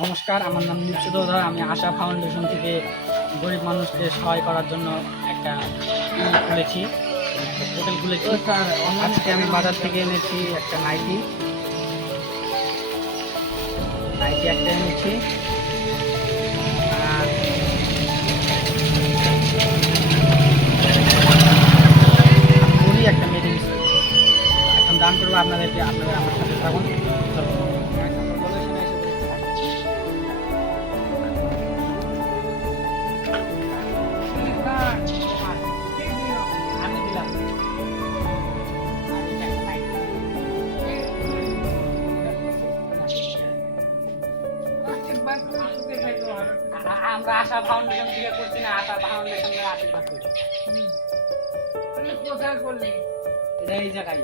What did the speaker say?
নমস্কার, আমার নাম লিপসুধর। আমি আশা ফাউন্ডেশন থেকে গরিব মানুষকে সহায় করার জন্য একটা খুলেছি, হোটেল খুলেছি। আজকে আমি বাজার থেকে এনেছি একটা নাইটি একটা এনেছি, আর মুড়ি একটা মেরে দিচ্ছি। এখন দান করবো আপনাদেরকে, আপনারা আমার সাথে থাকুন। আমি দিলাম আমরা আশা ফাউন্ডেশন থেকে করছি না, আশা ফাউন্ডেশনের আশীর্বাদ করছি। কোথায় করলি? এটা এই জায়গায়।